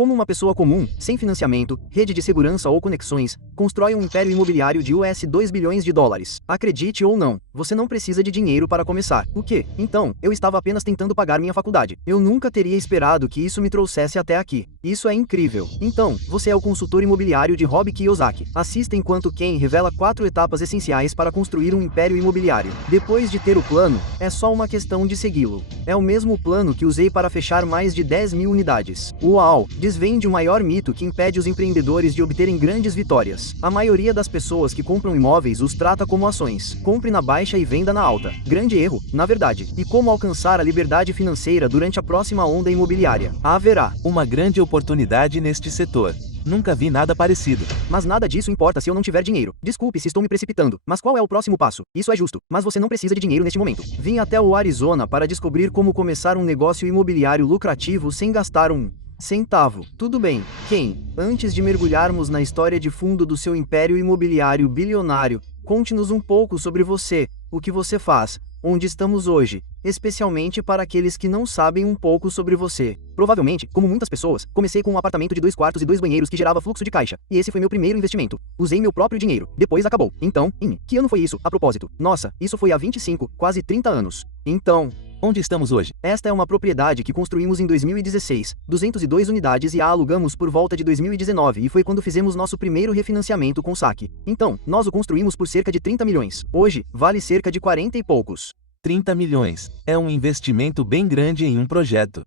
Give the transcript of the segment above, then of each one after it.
Como uma pessoa comum, sem financiamento, rede de segurança ou conexões, constrói um império imobiliário de US 2 bilhões de dólares. Acredite ou não, você não precisa de dinheiro para começar. O quê? Então, eu estava apenas tentando pagar minha faculdade. Eu nunca teria esperado que isso me trouxesse até aqui. Isso é incrível. Então, você é o consultor imobiliário de Rob Kiyosaki. Assista enquanto Ken revela 4 etapas essenciais para construir um império imobiliário. Depois de ter o plano, é só uma questão de segui-lo. É o mesmo plano que usei para fechar mais de 10 mil unidades. Uau! Desvende o maior mito que impede os empreendedores de obterem grandes vitórias. A maioria das pessoas que compram imóveis os trata como ações. Compre na baixa e venda na alta. Grande erro, na verdade. E como alcançar a liberdade financeira durante a próxima onda imobiliária? Haverá uma grande oportunidade neste setor. Nunca vi nada parecido. Mas nada disso importa se eu não tiver dinheiro. Desculpe se estou me precipitando, mas qual é o próximo passo? Isso é justo, mas você não precisa de dinheiro neste momento. Vim até o Arizona para descobrir como começar um negócio imobiliário lucrativo sem gastar um centavo. Tudo bem, Ken, antes de mergulharmos na história de fundo do seu império imobiliário bilionário, conte-nos um pouco sobre você, o que você faz, onde estamos hoje, especialmente para aqueles que não sabem um pouco sobre você. Provavelmente, como muitas pessoas, comecei com um apartamento de 2 quartos e 2 banheiros que gerava fluxo de caixa, e esse foi meu primeiro investimento. Usei meu próprio dinheiro, depois acabou. Então, que ano foi isso, a propósito? Nossa, isso foi há 25, quase 30 anos. Então, onde estamos hoje? Esta é uma propriedade que construímos em 2016, 202 unidades e a alugamos por volta de 2019 e foi quando fizemos nosso primeiro refinanciamento com saque. Então, nós o construímos por cerca de 30 milhões. Hoje, vale cerca de 40 e poucos. 30 milhões. É um investimento bem grande em um projeto.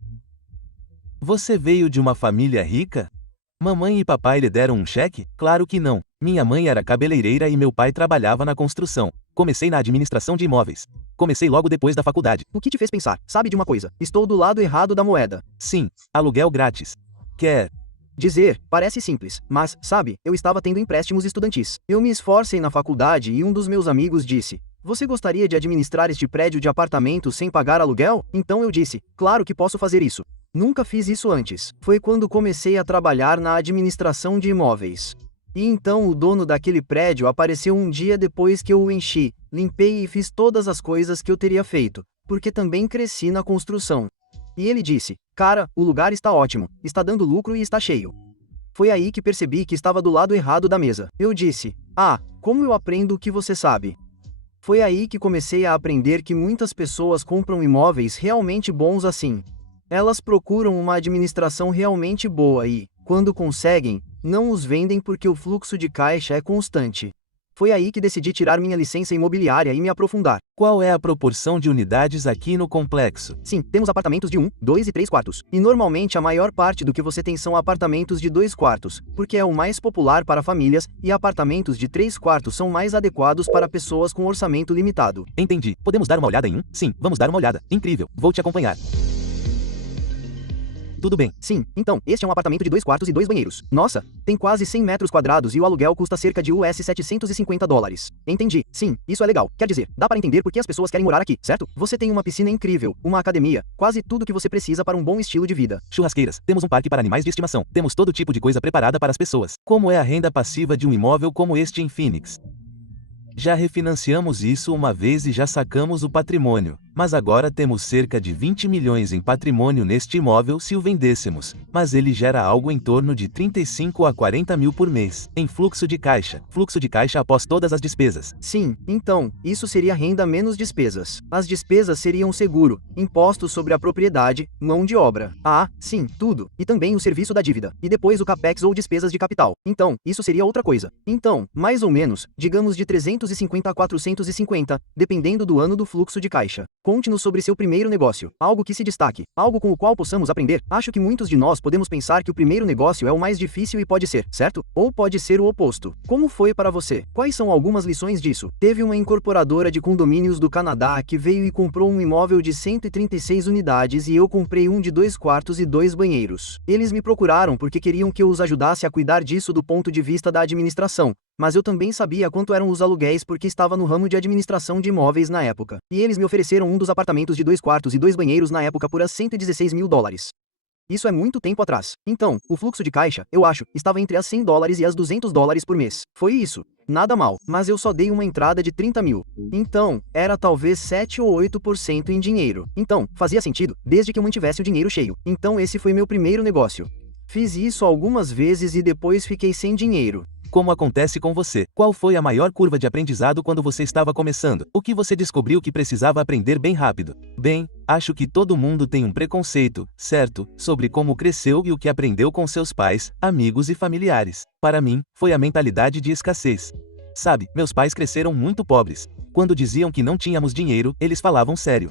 Você veio de uma família rica? Mamãe e papai lhe deram um cheque? Claro que não. Minha mãe era cabeleireira e meu pai trabalhava na construção. Comecei na administração de imóveis. Comecei logo depois da faculdade. O que te fez pensar? Sabe de uma coisa? Estou do lado errado da moeda. Sim, aluguel grátis. Quer dizer, parece simples, mas, sabe, eu estava tendo empréstimos estudantis. Eu me esforcei na faculdade e um dos meus amigos disse: "Você gostaria de administrar este prédio de apartamento sem pagar aluguel?" Então eu disse: "Claro que posso fazer isso." Nunca fiz isso antes. Foi quando comecei a trabalhar na administração de imóveis. E então o dono daquele prédio apareceu um dia depois que eu o enchi, limpei e fiz todas as coisas que eu teria feito, porque também cresci na construção. E ele disse: "Cara, o lugar está ótimo, está dando lucro e está cheio." Foi aí que percebi que estava do lado errado da mesa. Eu disse: "Ah, como eu aprendo o que você sabe?" Foi aí que comecei a aprender que muitas pessoas compram imóveis realmente bons assim. Elas procuram uma administração realmente boa e, quando conseguem, não os vendem porque o fluxo de caixa é constante. Foi aí que decidi tirar minha licença imobiliária e me aprofundar. Qual é a proporção de unidades aqui no complexo? Sim, temos apartamentos de 1, 2 e 3 quartos. E normalmente a maior parte do que você tem são apartamentos de 2 quartos, porque é o mais popular para famílias, e apartamentos de 3 quartos são mais adequados para pessoas com orçamento limitado. Entendi. Podemos dar uma olhada em um? Sim, vamos dar uma olhada. Incrível. Vou te acompanhar. Tudo bem. Sim, então, este é um apartamento de 2 quartos e 2 banheiros. Nossa, tem quase 100 metros quadrados e o aluguel custa cerca de US 750 dólares. Entendi. Sim, isso é legal. Quer dizer, dá para entender por que as pessoas querem morar aqui, certo? Você tem uma piscina incrível, uma academia, quase tudo que você precisa para um bom estilo de vida. Churrasqueiras, temos um parque para animais de estimação, temos todo tipo de coisa preparada para as pessoas. Como é a renda passiva de um imóvel como este em Phoenix? Já refinanciamos isso uma vez e já sacamos o patrimônio. Mas agora temos cerca de 20 milhões em patrimônio neste imóvel se o vendêssemos. Mas ele gera algo em torno de 35 a 40 mil por mês, em fluxo de caixa. Fluxo de caixa após todas as despesas. Sim, então, isso seria renda menos despesas. As despesas seriam seguro, impostos sobre a propriedade, mão de obra. Ah, sim, tudo. E também o serviço da dívida. E depois o capex ou despesas de capital. Então, isso seria outra coisa. Então, mais ou menos, digamos de 350 a 450, dependendo do ano do fluxo de caixa. Conte-nos sobre seu primeiro negócio. Algo que se destaque. Algo com o qual possamos aprender. Acho que muitos de nós podemos pensar que o primeiro negócio é o mais difícil e pode ser, certo? Ou pode ser o oposto. Como foi para você? Quais são algumas lições disso? Teve uma incorporadora de condomínios do Canadá que veio e comprou um imóvel de 136 unidades e eu comprei um de 2 quartos e 2 banheiros. Eles me procuraram porque queriam que eu os ajudasse a cuidar disso do ponto de vista da administração. Mas eu também sabia quanto eram os aluguéis porque estava no ramo de administração de imóveis na época. E eles me ofereceram um dos apartamentos de 2 quartos e 2 banheiros na época por $116 mil. Isso é muito tempo atrás. Então, o fluxo de caixa, eu acho, estava entre as $100 e as $200 por mês. Foi isso. Nada mal. Mas eu só dei uma entrada de 30 mil. Então, era talvez 7 ou 8% em dinheiro. Então, fazia sentido, desde que eu mantivesse o dinheiro cheio. Então esse foi meu primeiro negócio. Fiz isso algumas vezes e depois fiquei sem dinheiro. Como acontece com você? Qual foi a maior curva de aprendizado quando você estava começando? O que você descobriu que precisava aprender bem rápido? Bem, acho que todo mundo tem um preconceito, certo, sobre como cresceu e o que aprendeu com seus pais, amigos e familiares. Para mim, foi a mentalidade de escassez. Sabe, meus pais cresceram muito pobres. Quando diziam que não tínhamos dinheiro, eles falavam sério.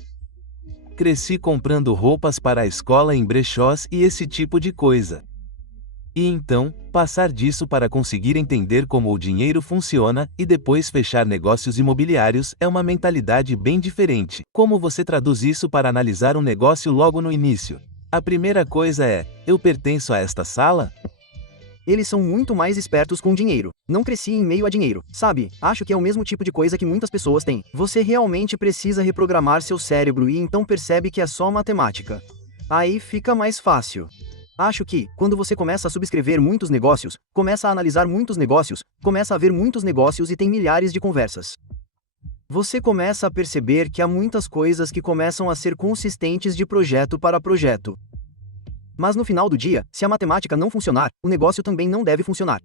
Cresci comprando roupas para a escola em brechós e esse tipo de coisa. E então, passar disso para conseguir entender como o dinheiro funciona e depois fechar negócios imobiliários é uma mentalidade bem diferente. Como você traduz isso para analisar um negócio logo no início? A primeira coisa é: eu pertenço a esta sala? Eles são muito mais espertos com dinheiro. Não cresci em meio a dinheiro, sabe? Acho que é o mesmo tipo de coisa que muitas pessoas têm. Você realmente precisa reprogramar seu cérebro e então percebe que é só matemática. Aí fica mais fácil. Acho que, quando você começa a subscrever muitos negócios, começa a analisar muitos negócios, começa a ver muitos negócios e tem milhares de conversas. Você começa a perceber que há muitas coisas que começam a ser consistentes de projeto para projeto. Mas no final do dia, se a matemática não funcionar, o negócio também não deve funcionar.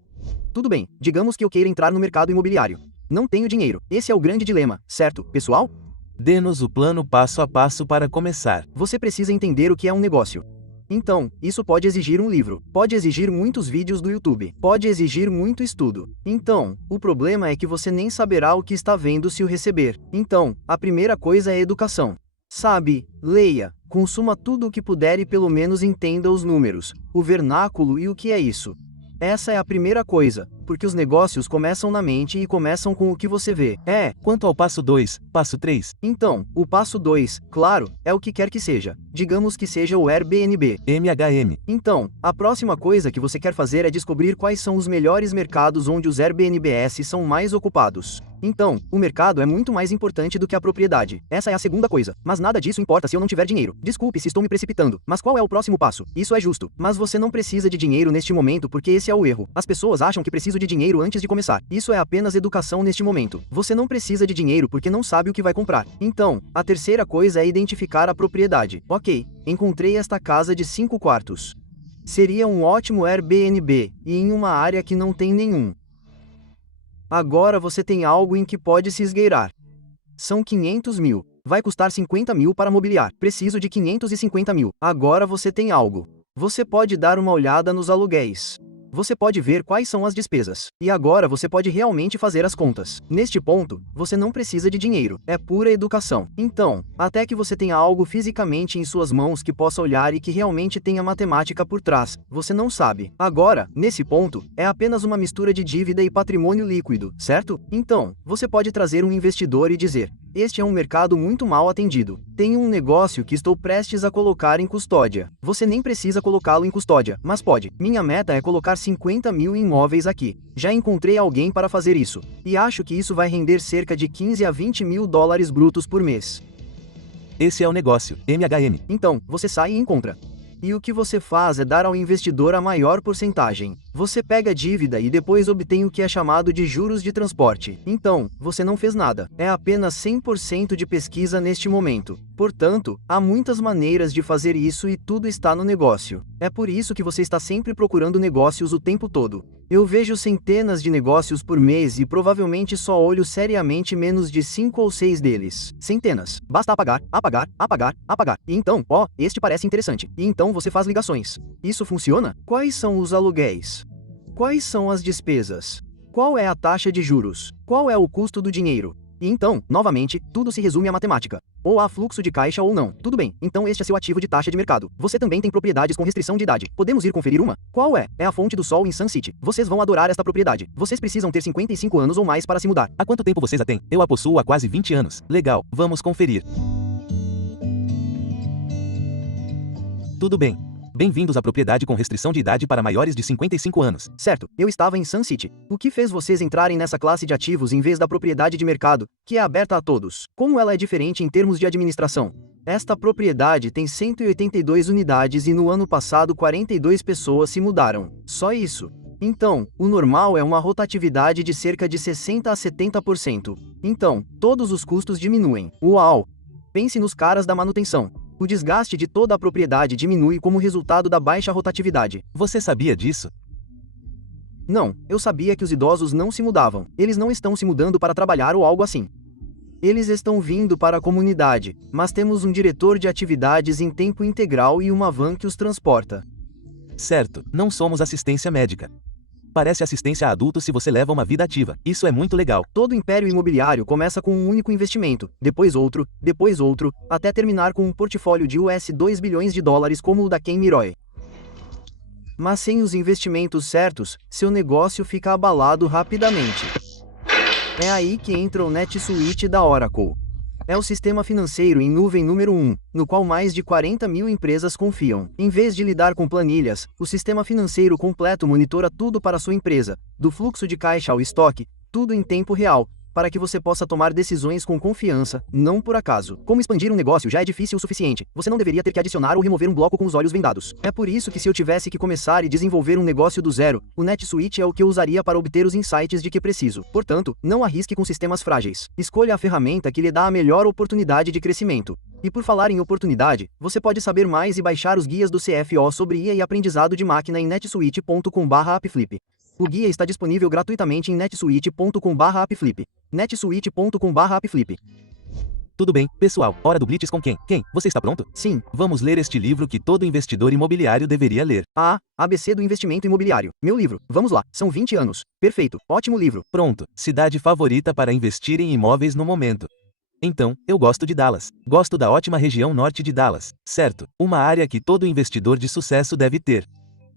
Tudo bem, digamos que eu queira entrar no mercado imobiliário. Não tenho dinheiro. Esse é o grande dilema, certo, pessoal? Dê-nos o plano passo a passo para começar. Você precisa entender o que é um negócio. Então, isso pode exigir um livro, pode exigir muitos vídeos do YouTube, pode exigir muito estudo. Então, o problema é que você nem saberá o que está vendo se o receber. Então, a primeira coisa é educação. Sabe, leia, consuma tudo o que puder e pelo menos entenda os números, o vernáculo e o que é isso. Essa é a primeira coisa, porque os negócios começam na mente e começam com o que você vê. Quanto ao passo 2, passo 3? Então, o passo 2, claro, é o que quer que seja. Digamos que seja o Airbnb. MHM. Então, a próxima coisa que você quer fazer é descobrir quais são os melhores mercados onde os Airbnbs são mais ocupados. Então, o mercado é muito mais importante do que a propriedade. Essa é a segunda coisa. Mas nada disso importa se eu não tiver dinheiro. Desculpe se estou me precipitando, mas qual é o próximo passo? Isso é justo. Mas você não precisa de dinheiro neste momento porque esse é o erro. As pessoas acham que preciso de dinheiro antes de começar. Isso é apenas educação neste momento. Você não precisa de dinheiro porque não sabe o que vai comprar. Então, a terceira coisa é identificar a propriedade. Ok, encontrei esta casa de 5 quartos. Seria um ótimo Airbnb, e em uma área que não tem nenhum. Agora você tem algo em que pode se esgueirar. São 500 mil. Vai custar 50 mil para mobiliar. Preciso de 550 mil. Agora você tem algo. Você pode dar uma olhada nos aluguéis. Você pode ver quais são as despesas. E agora você pode realmente fazer as contas. Neste ponto, você não precisa de dinheiro. É pura educação. Então, até que você tenha algo fisicamente em suas mãos que possa olhar e que realmente tenha matemática por trás, você não sabe. Agora, nesse ponto, é apenas uma mistura de dívida e patrimônio líquido, certo? Então, você pode trazer um investidor e dizer: este é um mercado muito mal atendido. Tenho um negócio que estou prestes a colocar em custódia. Você nem precisa colocá-lo em custódia, mas pode. Minha meta é colocar 50 mil imóveis aqui. Já encontrei alguém para fazer isso. E acho que isso vai render cerca de 15 a 20 mil dólares brutos por mês. Esse é o negócio, MHM. Então, você sai e encontra. E o que você faz é dar ao investidor a maior porcentagem. Você pega a dívida e depois obtém o que é chamado de juros de transporte. Então, você não fez nada. É apenas 100% de pesquisa neste momento. Portanto, há muitas maneiras de fazer isso e tudo está no negócio. É por isso que você está sempre procurando negócios o tempo todo. Eu vejo centenas de negócios por mês e provavelmente só olho seriamente menos de 5 ou 6 deles. Centenas. Basta apagar, apagar, apagar, apagar. E então, este parece interessante. E então você faz ligações. Isso funciona? Quais são os aluguéis? Quais são as despesas? Qual é a taxa de juros? Qual é o custo do dinheiro? E então, novamente, tudo se resume à matemática. Ou há fluxo de caixa ou não. Tudo bem, então este é seu ativo de taxa de mercado. Você também tem propriedades com restrição de idade. Podemos ir conferir uma? Qual é? É a fonte do sol em Sun City. Vocês vão adorar esta propriedade. Vocês precisam ter 55 anos ou mais para se mudar. Há quanto tempo vocês a têm? Eu a possuo há quase 20 anos. Legal, vamos conferir. Tudo bem. Bem-vindos à propriedade com restrição de idade para maiores de 55 anos. Certo, eu estava em Sun City. O que fez vocês entrarem nessa classe de ativos em vez da propriedade de mercado, que é aberta a todos? Como ela é diferente em termos de administração? Esta propriedade tem 182 unidades e no ano passado 42 pessoas se mudaram. Só isso. Então, o normal é uma rotatividade de cerca de 60 a 70%. Então, todos os custos diminuem. Uau! Pense nos caras da manutenção. O desgaste de toda a propriedade diminui como resultado da baixa rotatividade. Você sabia disso? Não, eu sabia que os idosos não se mudavam. Eles não estão se mudando para trabalhar ou algo assim. Eles estão vindo para a comunidade, mas temos um diretor de atividades em tempo integral e uma van que os transporta. Certo, não somos assistência médica. Parece assistência a adultos se você leva uma vida ativa. Isso é muito legal. Todo império imobiliário começa com um único investimento, depois outro, até terminar com um portfólio de US$ 2 bilhões como o da Ken Miroy. Mas sem os investimentos certos, seu negócio fica abalado rapidamente. É aí que entra o NetSuite da Oracle. É o sistema financeiro em nuvem número 1, no qual mais de 40 mil empresas confiam. Em vez de lidar com planilhas, o sistema financeiro completo monitora tudo para a sua empresa, do fluxo de caixa ao estoque, tudo em tempo real, para que você possa tomar decisões com confiança, não por acaso. Como expandir um negócio já é difícil o suficiente, você não deveria ter que adicionar ou remover um bloco com os olhos vendados. É por isso que se eu tivesse que começar e desenvolver um negócio do zero, o NetSuite é o que eu usaria para obter os insights de que preciso. Portanto, não arrisque com sistemas frágeis. Escolha a ferramenta que lhe dá a melhor oportunidade de crescimento. E por falar em oportunidade, você pode saber mais e baixar os guias do CFO sobre IA e aprendizado de máquina em netsuite.com/appflip. O guia está disponível gratuitamente em netsuite.com/appflip. netsuite.com/appflip. Tudo bem, pessoal, hora do Blitz com quem? Quem? Você está pronto? Sim. Vamos ler este livro que todo investidor imobiliário deveria ler. ABC do Investimento Imobiliário. Meu livro. Vamos lá. São 20 anos. Perfeito. Ótimo livro. Pronto. Cidade favorita para investir em imóveis no momento. Então, eu gosto de Dallas. Gosto da ótima região norte de Dallas, certo? Uma área que todo investidor de sucesso deve ter.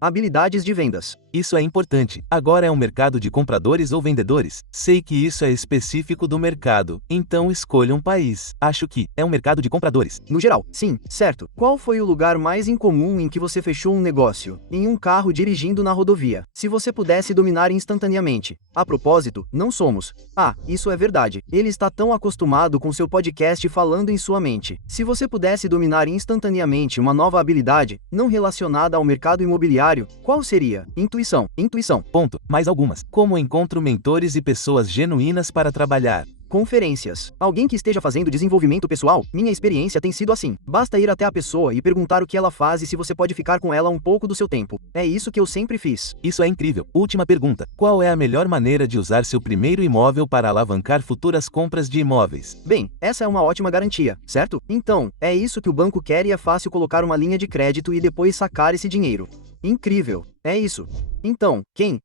Habilidades de vendas. Isso é importante. Agora é um mercado de compradores ou vendedores? Sei que isso é específico do mercado, então escolha um país. Acho que é um mercado de compradores. No geral, sim, certo. Qual foi o lugar mais incomum em que você fechou um negócio? Em um carro dirigindo na rodovia. Se você pudesse dominar instantaneamente. A propósito, não somos. Isso é verdade. Ele está tão acostumado com seu podcast falando em sua mente. Se você pudesse dominar instantaneamente uma nova habilidade, não relacionada ao mercado imobiliário, qual seria? Intuição. Ponto. Mais algumas. Como encontro mentores e pessoas genuínas para trabalhar? Conferências. Alguém que esteja fazendo desenvolvimento pessoal? Minha experiência tem sido assim. Basta ir até a pessoa e perguntar o que ela faz e se você pode ficar com ela um pouco do seu tempo. É isso que eu sempre fiz. Isso é incrível. Última pergunta. Qual é a melhor maneira de usar seu primeiro imóvel para alavancar futuras compras de imóveis? Bem, essa é uma ótima garantia, certo? Então, é isso que o banco quer e é fácil colocar uma linha de crédito e depois sacar esse dinheiro. Incrível. É isso. Então,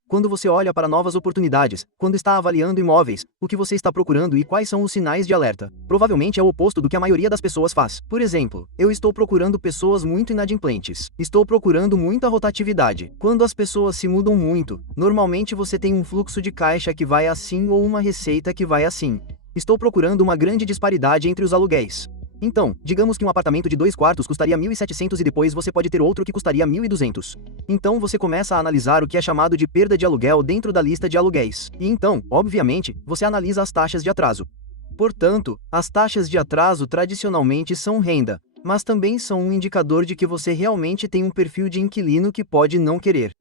quando você olha para novas oportunidades, quando está avaliando imóveis, o que você está procurando e quais são os sinais de alerta? Provavelmente é o oposto do que a maioria das pessoas faz. Por exemplo, eu estou procurando pessoas muito inadimplentes. Estou procurando muita rotatividade. Quando as pessoas se mudam muito, normalmente você tem um fluxo de caixa que vai assim ou uma receita que vai assim. Estou procurando uma grande disparidade entre os aluguéis. Então, digamos que um apartamento de 2 quartos custaria 1.700 e depois você pode ter outro que custaria 1.200. Então você começa a analisar o que é chamado de perda de aluguel dentro da lista de aluguéis. E então, obviamente, você analisa as taxas de atraso. Portanto, as taxas de atraso tradicionalmente são renda, mas também são um indicador de que você realmente tem um perfil de inquilino que pode não querer.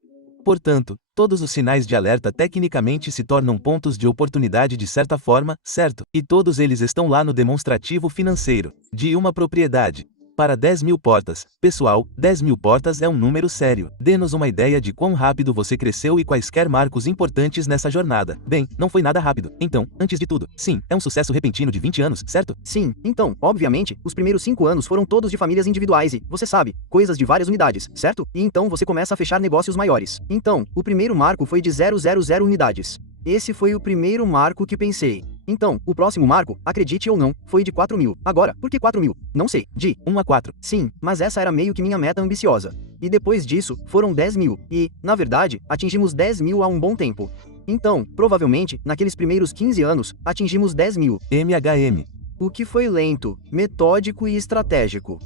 Portanto, todos os sinais de alerta tecnicamente se tornam pontos de oportunidade de certa forma, certo? E todos eles estão lá no demonstrativo financeiro de uma propriedade. Para 10.000 portas. Pessoal, 10.000 portas é um número sério. Dê-nos uma ideia de quão rápido você cresceu e quaisquer marcos importantes nessa jornada. Bem, não foi nada rápido. Então, antes de tudo, sim, é um sucesso repentino de 20 anos, certo? Sim, então, obviamente, os primeiros 5 anos foram todos de famílias individuais e, você sabe, coisas de várias unidades, certo? E então você começa a fechar negócios maiores. Então, o primeiro marco foi de 000 unidades. Esse foi o primeiro marco que pensei. Então, o próximo marco, acredite ou não, foi de 4.000. Agora, por que 4.000? Não sei. De 1 a 4. Sim, mas essa era meio que minha meta ambiciosa. E depois disso, foram 10.000. E, na verdade, atingimos 10.000 há um bom tempo. Então, provavelmente, naqueles primeiros 15 anos, atingimos 10.000. MHM. O que foi lento, metódico e estratégico.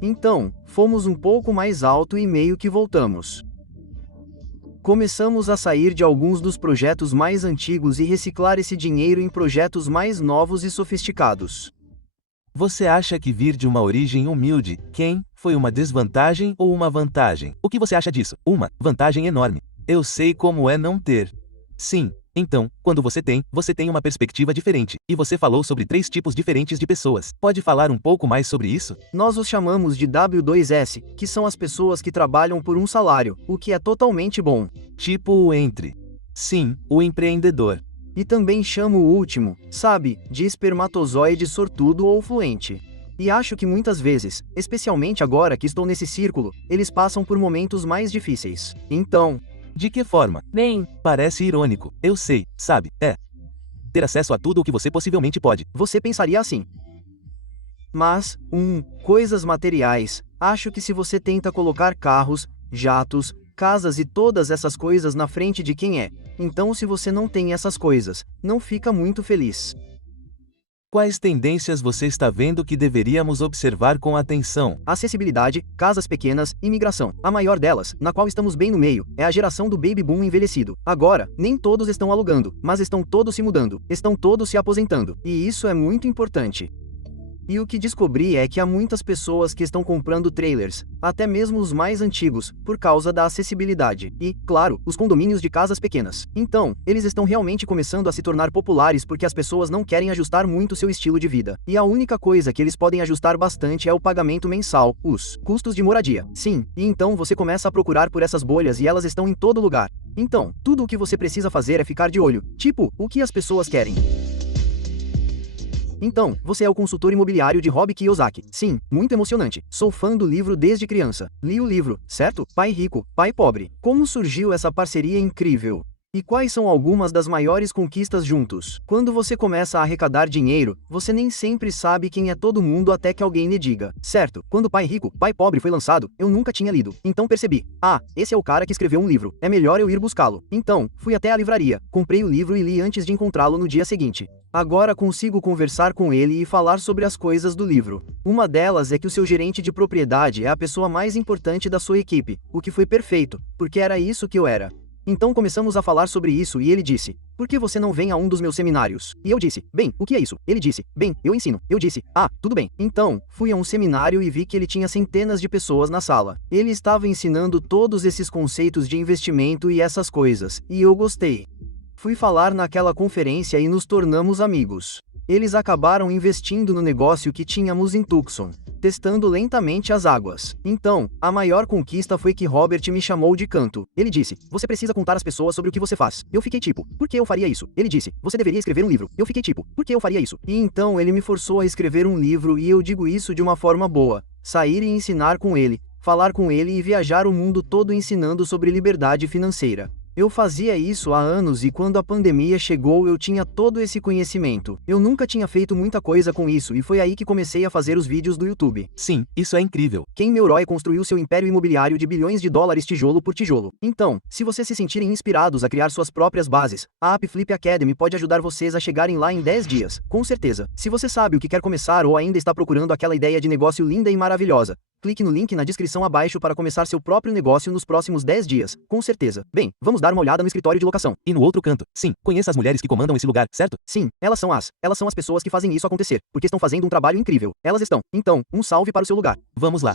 Então, fomos um pouco mais alto e meio que voltamos. Começamos a sair de alguns dos projetos mais antigos e reciclar esse dinheiro em projetos mais novos e sofisticados. Você acha que vir de uma origem humilde, foi uma desvantagem ou uma vantagem? O que você acha disso? Uma vantagem enorme. Eu sei como é não ter. Sim, Então, quando você tem uma perspectiva diferente, e você falou sobre 3 tipos diferentes de pessoas. Pode falar um pouco mais sobre isso? Nós os chamamos de W2S, que são as pessoas que trabalham por um salário, o que é totalmente bom. Tipo o entre. Sim, o empreendedor. E também chamo o último, sabe, de espermatozoide sortudo ou fluente. E acho que muitas vezes, especialmente agora que estou nesse círculo, eles passam por momentos mais difíceis. Então, de que forma? Bem, parece irônico, eu sei, sabe, ter acesso a tudo o que você possivelmente pode. Você pensaria assim. Mas, coisas materiais, acho que se você tenta colocar carros, jatos, casas e todas essas coisas na frente de quem é, então se você não tem essas coisas, não fica muito feliz. Quais tendências você está vendo que deveríamos observar com atenção? Acessibilidade, casas pequenas, imigração. A maior delas, na qual estamos bem no meio, é a geração do baby boom envelhecido. Agora, nem todos estão alugando, mas estão todos se mudando, estão todos se aposentando. E isso é muito importante. E o que descobri é que há muitas pessoas que estão comprando trailers, até mesmo os mais antigos, por causa da acessibilidade. E, claro, os condomínios de casas pequenas. Então, eles estão realmente começando a se tornar populares porque as pessoas não querem ajustar muito seu estilo de vida. E a única coisa que eles podem ajustar bastante é o pagamento mensal, os custos de moradia. Sim, e então você começa a procurar por essas bolhas e elas estão em todo lugar. Então, tudo o que você precisa fazer é ficar de olho, tipo, o que as pessoas querem. Então, você é o consultor imobiliário de Rob Kiyosaki. Sim, muito emocionante. Sou fã do livro desde criança. Li o livro, certo? Pai Rico, Pai Pobre. Como surgiu essa parceria incrível? E quais são algumas das maiores conquistas juntos? Quando você começa a arrecadar dinheiro, você nem sempre sabe quem é todo mundo até que alguém lhe diga, certo? Quando Pai Rico, Pai Pobre foi lançado, eu nunca tinha lido. Então percebi, esse é o cara que escreveu um livro, é melhor eu ir buscá-lo. Então, fui até a livraria, comprei o livro e li antes de encontrá-lo no dia seguinte. Agora consigo conversar com ele e falar sobre as coisas do livro. Uma delas é que o seu gerente de propriedade é a pessoa mais importante da sua equipe, o que foi perfeito, porque era isso que eu era. Então começamos a falar sobre isso e ele disse, por que você não vem a um dos meus seminários? E eu disse, bem, o que é isso? Ele disse, bem, eu ensino. Eu disse, tudo bem. Então, fui a um seminário e vi que ele tinha centenas de pessoas na sala. Ele estava ensinando todos esses conceitos de investimento e essas coisas, e eu gostei. Fui falar naquela conferência e nos tornamos amigos. Eles acabaram investindo no negócio que tínhamos em Tucson, testando lentamente as águas. Então, a maior conquista foi que Robert me chamou de canto. Ele disse, você precisa contar às pessoas sobre o que você faz. Eu fiquei tipo, por que eu faria isso? Ele disse, você deveria escrever um livro. Eu fiquei tipo, por que eu faria isso? E então ele me forçou a escrever um livro e eu digo isso de uma forma boa. Sair e ensinar com ele, falar com ele e viajar o mundo todo ensinando sobre liberdade financeira. Eu fazia isso há anos e quando a pandemia chegou eu tinha todo esse conhecimento. Eu nunca tinha feito muita coisa com isso e foi aí que comecei a fazer os vídeos do YouTube. Sim, isso é incrível. Ken Milroy construiu seu império imobiliário de bilhões de dólares tijolo por tijolo. Então, se vocês se sentirem inspirados a criar suas próprias bases, a Upflip Academy pode ajudar vocês a chegarem lá em 10 dias, com certeza. Se você sabe o que quer começar ou ainda está procurando aquela ideia de negócio linda e maravilhosa, clique no link na descrição abaixo para começar seu próprio negócio nos próximos 10 dias, com certeza. Bem, vamos dar uma olhada no escritório de locação. E no outro canto, sim, conheça as mulheres que comandam esse lugar, certo? Sim, elas são as pessoas que fazem isso acontecer, porque estão fazendo um trabalho incrível. Elas estão. Então, um salve para o seu lugar. Vamos lá.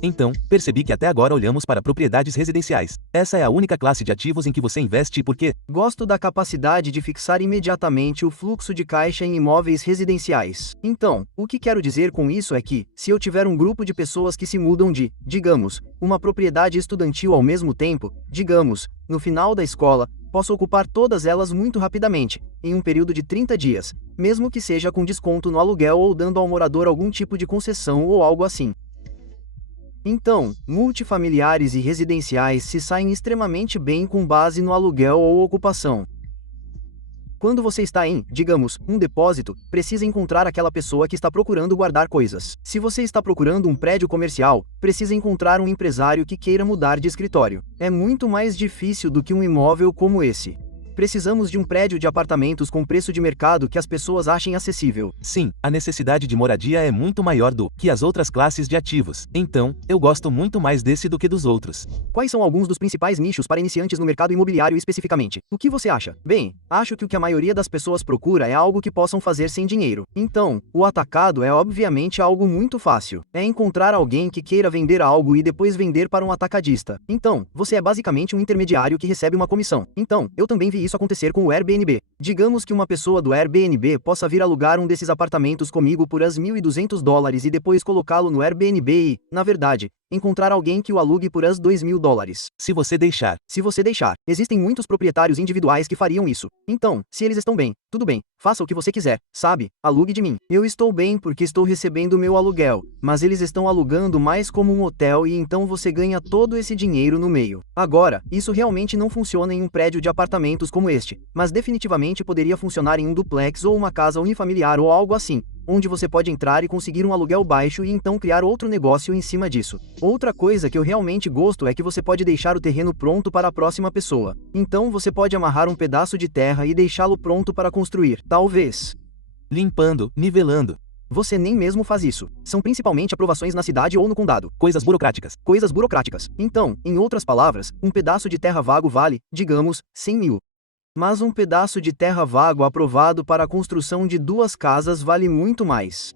Então, percebi que até agora olhamos para propriedades residenciais. Essa é a única classe de ativos em que você investe por quê? Gosto da capacidade de fixar imediatamente o fluxo de caixa em imóveis residenciais. Então, o que quero dizer com isso é que, se eu tiver um grupo de pessoas que se mudam de, digamos, uma propriedade estudantil ao mesmo tempo, digamos, no final da escola, posso ocupar todas elas muito rapidamente, em um período de 30 dias, mesmo que seja com desconto no aluguel ou dando ao morador algum tipo de concessão ou algo assim. Então, multifamiliares e residenciais se saem extremamente bem com base no aluguel ou ocupação. Quando você está em, digamos, um depósito, precisa encontrar aquela pessoa que está procurando guardar coisas. Se você está procurando um prédio comercial, precisa encontrar um empresário que queira mudar de escritório. É muito mais difícil do que um imóvel como esse. Precisamos de um prédio de apartamentos com preço de mercado que as pessoas achem acessível. Sim, a necessidade de moradia é muito maior do que as outras classes de ativos. Então, eu gosto muito mais desse do que dos outros. Quais são alguns dos principais nichos para iniciantes no mercado imobiliário especificamente? O que você acha? Bem, acho que o que a maioria das pessoas procura é algo que possam fazer sem dinheiro. Então, o atacado é obviamente algo muito fácil. É encontrar alguém que queira vender algo e depois vender para um atacadista. Então, você é basicamente um intermediário que recebe uma comissão. Então, eu também vi isso acontecer com o Airbnb. Digamos que uma pessoa do Airbnb possa vir alugar um desses apartamentos comigo por as $1.200 e depois colocá-lo no Airbnb e, na verdade, encontrar alguém que o alugue por as $2.000. Se você deixar. Se você deixar. Existem muitos proprietários individuais que fariam isso. Então, se eles estão bem, tudo bem, faça o que você quiser, sabe? Alugue de mim. Eu estou bem porque estou recebendo meu aluguel, mas eles estão alugando mais como um hotel e então você ganha todo esse dinheiro no meio. Agora, isso realmente não funciona em um prédio de apartamentos como este, mas definitivamente poderia funcionar em um duplex ou uma casa unifamiliar ou algo assim, onde você pode entrar e conseguir um aluguel baixo e então criar outro negócio em cima disso. Outra coisa que eu realmente gosto é que você pode deixar o terreno pronto para a próxima pessoa. Então você pode amarrar um pedaço de terra e deixá-lo pronto para construir, talvez limpando, nivelando. Você nem mesmo faz isso. São principalmente aprovações na cidade ou no condado. Coisas burocráticas. Coisas burocráticas. Então, em outras palavras, um pedaço de terra vago vale, digamos, 100 mil. Mas um pedaço de terra vago aprovado para a construção de 2 casas vale muito mais.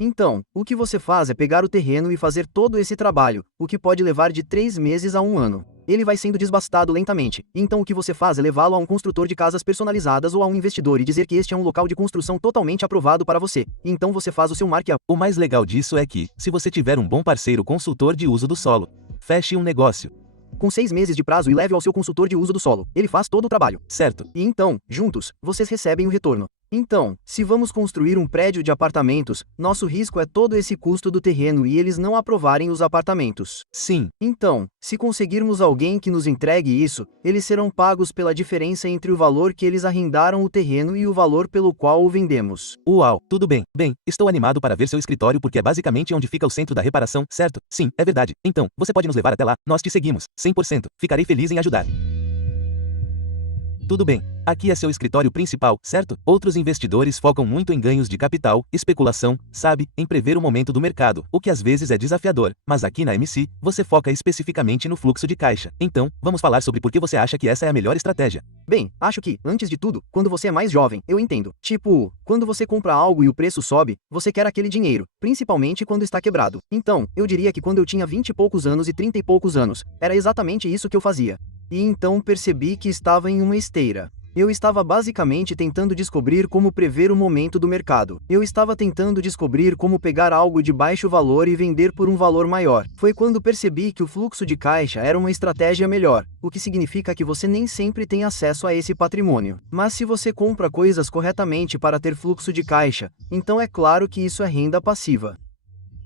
Então, o que você faz é pegar o terreno e fazer todo esse trabalho, o que pode levar de 3 meses a 1 ano. Ele vai sendo desbastado lentamente, então o que você faz é levá-lo a um construtor de casas personalizadas ou a um investidor e dizer que este é um local de construção totalmente aprovado para você. Então você faz o seu mark-up. O mais legal disso é que, se você tiver um bom parceiro consultor de uso do solo, feche um negócio com 6 meses de prazo e leve ao seu consultor de uso do solo. Ele faz todo o trabalho. Certo. E então, juntos, vocês recebem o retorno. Então, se vamos construir um prédio de apartamentos, nosso risco é todo esse custo do terreno e eles não aprovarem os apartamentos. Sim. Então, se conseguirmos alguém que nos entregue isso, eles serão pagos pela diferença entre o valor que eles arrendaram o terreno e o valor pelo qual o vendemos. Uau, tudo bem. Bem, estou animado para ver seu escritório porque é basicamente onde fica o centro da reparação, certo? Sim, é verdade. Então, você pode nos levar até lá, nós te seguimos. 100%. Ficarei feliz em ajudar. Tudo bem. Aqui é seu escritório principal, certo? Outros investidores focam muito em ganhos de capital, especulação, sabe, em prever o momento do mercado, o que às vezes é desafiador, mas aqui na MC, você foca especificamente no fluxo de caixa. Então, vamos falar sobre por que você acha que essa é a melhor estratégia. Bem, acho que, antes de tudo, quando você é mais jovem, eu entendo. Tipo, quando você compra algo e o preço sobe, você quer aquele dinheiro, principalmente quando está quebrado. Então, eu diria que quando eu tinha 20 e poucos anos e 30 e poucos anos, era exatamente isso que eu fazia. E então percebi que estava em uma esteira. Eu estava basicamente tentando descobrir como prever o momento do mercado. Eu estava tentando descobrir como pegar algo de baixo valor e vender por um valor maior. Foi quando percebi que o fluxo de caixa era uma estratégia melhor, o que significa que você nem sempre tem acesso a esse patrimônio. Mas se você compra coisas corretamente para ter fluxo de caixa, então é claro que isso é renda passiva.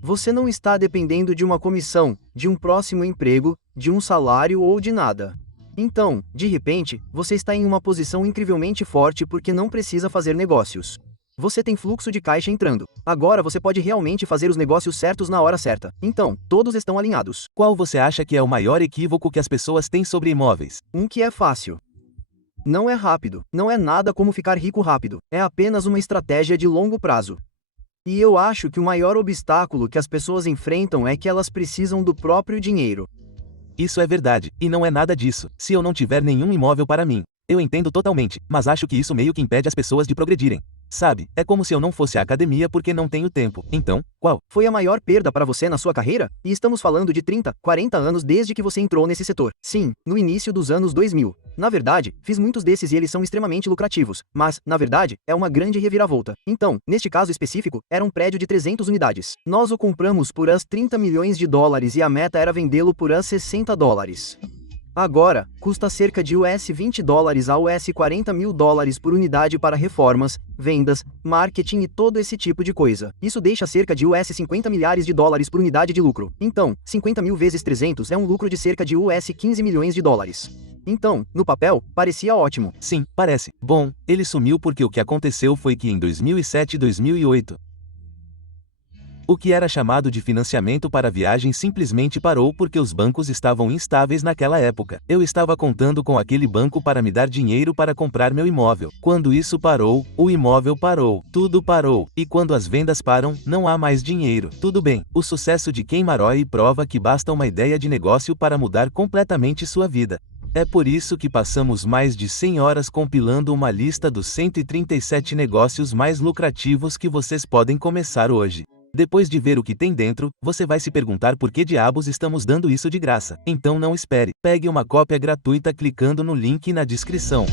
Você não está dependendo de uma comissão, de um próximo emprego, de um salário ou de nada. Então, de repente, você está em uma posição incrivelmente forte porque não precisa fazer negócios. Você tem fluxo de caixa entrando. Agora você pode realmente fazer os negócios certos na hora certa. Então, todos estão alinhados. Qual você acha que é o maior equívoco que as pessoas têm sobre imóveis? Um que é fácil. Não é rápido. Não é nada como ficar rico rápido. É apenas uma estratégia de longo prazo. E eu acho que o maior obstáculo que as pessoas enfrentam é que elas precisam do próprio dinheiro. Isso é verdade, e não é nada disso, se eu não tiver nenhum imóvel para mim. Eu entendo totalmente, mas acho que isso meio que impede as pessoas de progredirem. Sabe, é como se eu não fosse à academia porque não tenho tempo. Então, qual foi a maior perda para você na sua carreira? E estamos falando de 30, 40 anos desde que você entrou nesse setor. Sim, no início dos anos 2000. Na verdade, fiz muitos desses e eles são extremamente lucrativos, mas, na verdade, é uma grande reviravolta. Então, neste caso específico, era um prédio de 300 unidades. Nós o compramos por US$ 30 milhões e a meta era vendê-lo por US$ 60. Agora, custa cerca de US$ 20 a US$ 40 mil por unidade para reformas, vendas, marketing e todo esse tipo de coisa. Isso deixa cerca de US$ 50 milhares por unidade de lucro. Então, 50 mil vezes 300 é um lucro de cerca de US$ 15 milhões. Então, no papel, parecia ótimo. Sim, parece. Bom, ele sumiu porque o que aconteceu foi que em 2007 e 2008, O que era chamado de financiamento para viagem simplesmente parou porque os bancos estavam instáveis naquela época. Eu estava contando com aquele banco para me dar dinheiro para comprar meu imóvel. Quando isso parou, o imóvel parou. Tudo parou. E quando as vendas param, não há mais dinheiro. Tudo bem. O sucesso de Ken Maroi prova que basta uma ideia de negócio para mudar completamente sua vida. É por isso que passamos mais de 100 horas compilando uma lista dos 137 negócios mais lucrativos que vocês podem começar hoje. Depois de ver o que tem dentro, você vai se perguntar por que diabos estamos dando isso de graça. Então não espere. Pegue uma cópia gratuita clicando no link na descrição.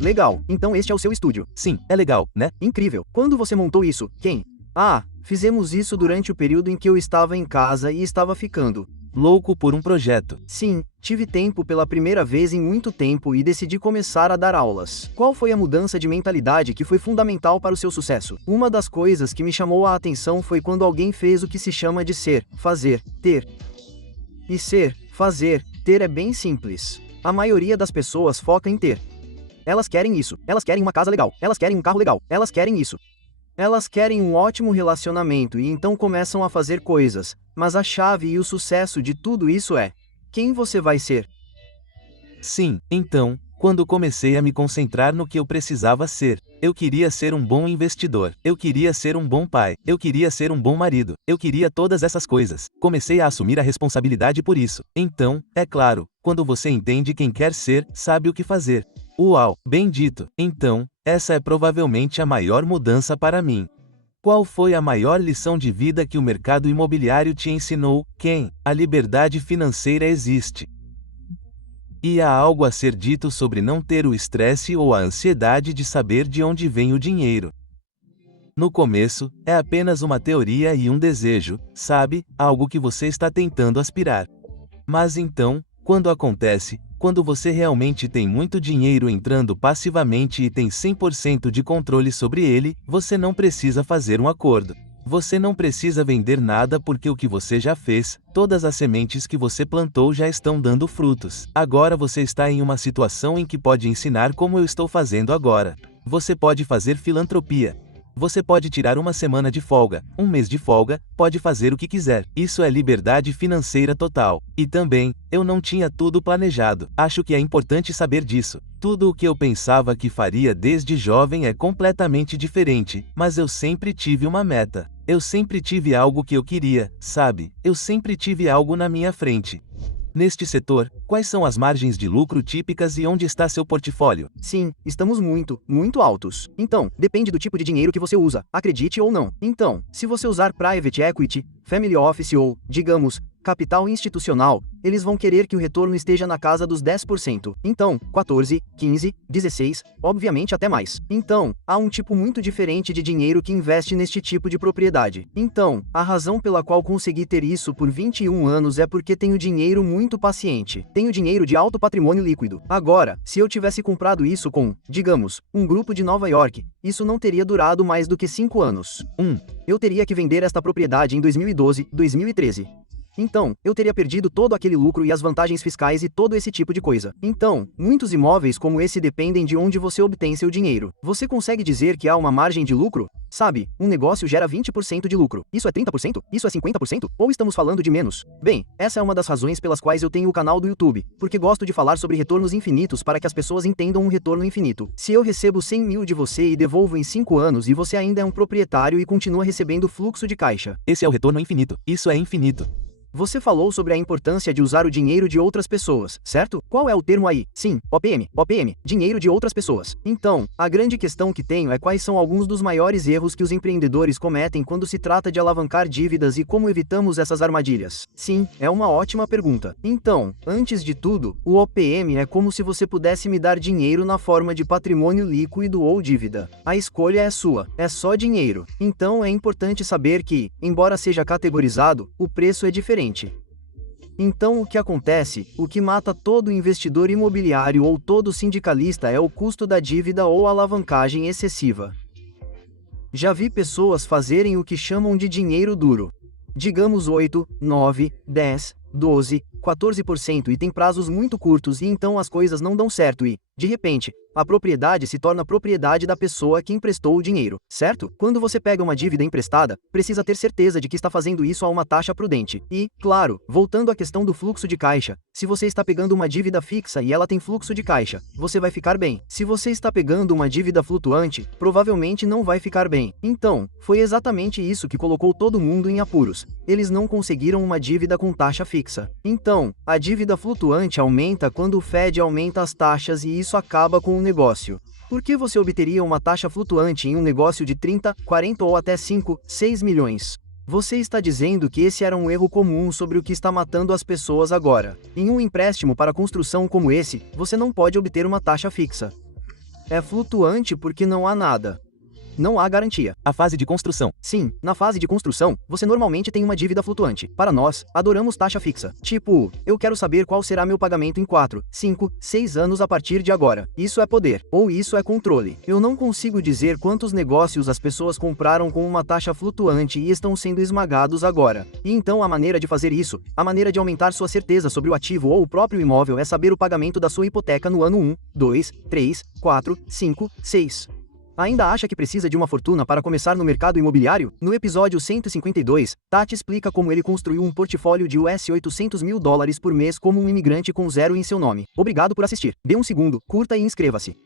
Legal, então este é o seu estúdio. Sim, é legal, né? Incrível. Quando você montou isso, Ken? Fizemos isso durante o período em que eu estava em casa e estava ficando louco por um projeto. Sim, tive tempo pela primeira vez em muito tempo e decidi começar a dar aulas. Qual foi a mudança de mentalidade que foi fundamental para o seu sucesso? Uma das coisas que me chamou a atenção foi quando alguém fez o que se chama de ser, fazer, ter. E ser, fazer, ter é bem simples. A maioria das pessoas foca em ter. Elas querem isso, elas querem uma casa legal, elas querem um carro legal, elas querem isso. Elas querem um ótimo relacionamento e então começam a fazer coisas, mas a chave e o sucesso de tudo isso é: quem você vai ser? Sim, então, quando comecei a me concentrar no que eu precisava ser, eu queria ser um bom investidor, eu queria ser um bom pai, eu queria ser um bom marido, eu queria todas essas coisas. Comecei a assumir a responsabilidade por isso. Então, é claro, quando você entende quem quer ser, sabe o que fazer. Uau, bem dito. Então, essa é provavelmente a maior mudança para mim. Qual foi a maior lição de vida que o mercado imobiliário te ensinou, Ken? A liberdade financeira existe. E há algo a ser dito sobre não ter o estresse ou a ansiedade de saber de onde vem o dinheiro. No começo, é apenas uma teoria e um desejo, sabe, algo que você está tentando aspirar. Mas então, quando acontece, quando você realmente tem muito dinheiro entrando passivamente e tem 100% de controle sobre ele, você não precisa fazer um acordo. Você não precisa vender nada porque o que você já fez, todas as sementes que você plantou já estão dando frutos. Agora você está em uma situação em que pode ensinar como eu estou fazendo agora. Você pode fazer filantropia. Você pode tirar uma semana de folga, um mês de folga, pode fazer o que quiser. Isso é liberdade financeira total. E também, eu não tinha tudo planejado. Acho que é importante saber disso. Tudo o que eu pensava que faria desde jovem é completamente diferente, mas eu sempre tive uma meta. Eu sempre tive algo que eu queria, sabe? Eu sempre tive algo na minha frente. Neste setor, quais são as margens de lucro típicas e onde está seu portfólio? Sim, estamos muito altos. Então, depende do tipo de dinheiro que você usa, acredite ou não. Então, se você usar Private Equity, Family Office ou, digamos, capital institucional, eles vão querer que o retorno esteja na casa dos 10%. Então, 14, 15, 16, obviamente até mais. Então, há um tipo muito diferente de dinheiro que investe neste tipo de propriedade. Então, a razão pela qual consegui ter isso por 21 anos é porque tenho dinheiro muito paciente. Tenho dinheiro de alto patrimônio líquido. Agora, se eu tivesse comprado isso com, digamos, um grupo de Nova York, isso não teria durado mais do que 5 anos. Eu teria que vender esta propriedade em 2012, 2013. Então, eu teria perdido todo aquele lucro e as vantagens fiscais e todo esse tipo de coisa. Então, muitos imóveis como esse dependem de onde você obtém seu dinheiro. Você consegue dizer que há uma margem de lucro? Sabe, um negócio gera 20% de lucro. Isso é 30%? Isso é 50%? Ou estamos falando de menos? Bem, essa é uma das razões pelas quais eu tenho o canal do YouTube, porque gosto de falar sobre retornos infinitos para que as pessoas entendam um retorno infinito. Se eu recebo 100 mil de você e devolvo em 5 anos e você ainda é um proprietário e continua recebendo fluxo de caixa. Esse é o retorno infinito. Isso é infinito. Você falou sobre a importância de usar o dinheiro de outras pessoas, certo? Qual é o termo aí? Sim, OPM, dinheiro de outras pessoas. Então, a grande questão que tenho é quais são alguns dos maiores erros que os empreendedores cometem quando se trata de alavancar dívidas e como evitamos essas armadilhas. Sim, é uma ótima pergunta. Então, antes de tudo, o OPM é como se você pudesse me dar dinheiro na forma de patrimônio líquido ou dívida. A escolha é sua, é só dinheiro. Então é importante saber que, embora seja categorizado, o preço é diferente. Então o que acontece, o que mata todo investidor imobiliário ou todo sindicalista é o custo da dívida ou alavancagem excessiva. Já vi pessoas fazerem o que chamam de dinheiro duro. Digamos 8, 9, 10, 12, 14% e tem prazos muito curtos e então as coisas não dão certo e, de repente, a propriedade se torna propriedade da pessoa que emprestou o dinheiro, certo? Quando você pega uma dívida emprestada, precisa ter certeza de que está fazendo isso a uma taxa prudente. E, claro, voltando à questão do fluxo de caixa, se você está pegando uma dívida fixa e ela tem fluxo de caixa, você vai ficar bem. Se você está pegando uma dívida flutuante, provavelmente não vai ficar bem. Então, foi exatamente isso que colocou todo mundo em apuros. Eles não conseguiram uma dívida com taxa fixa. Então, a dívida flutuante aumenta quando o Fed aumenta as taxas e isso acaba com o negócio. Por que você obteria uma taxa flutuante em um negócio de 30, 40 ou até 5, 6 milhões? Você está dizendo que esse era um erro comum sobre o que está matando as pessoas agora. Em um empréstimo para construção como esse, você não pode obter uma taxa fixa. É flutuante porque não há nada. Não há garantia. A fase de construção. Sim, na fase de construção, você normalmente tem uma dívida flutuante. Para nós, adoramos taxa fixa. Tipo, eu quero saber qual será meu pagamento em 4, 5, 6 anos a partir de agora. Isso é poder, ou isso é controle. Eu não consigo dizer quantos negócios as pessoas compraram com uma taxa flutuante e estão sendo esmagados agora. E então a maneira de fazer isso, a maneira de aumentar sua certeza sobre o ativo ou o próprio imóvel é saber o pagamento da sua hipoteca no ano 1, 2, 3, 4, 5, 6. Ainda acha que precisa de uma fortuna para começar no mercado imobiliário? No episódio 152, Tati explica como ele construiu um portfólio de US$ 800 mil por mês como um imigrante com zero em seu nome. Obrigado por assistir. Dê um segundo, curta e inscreva-se.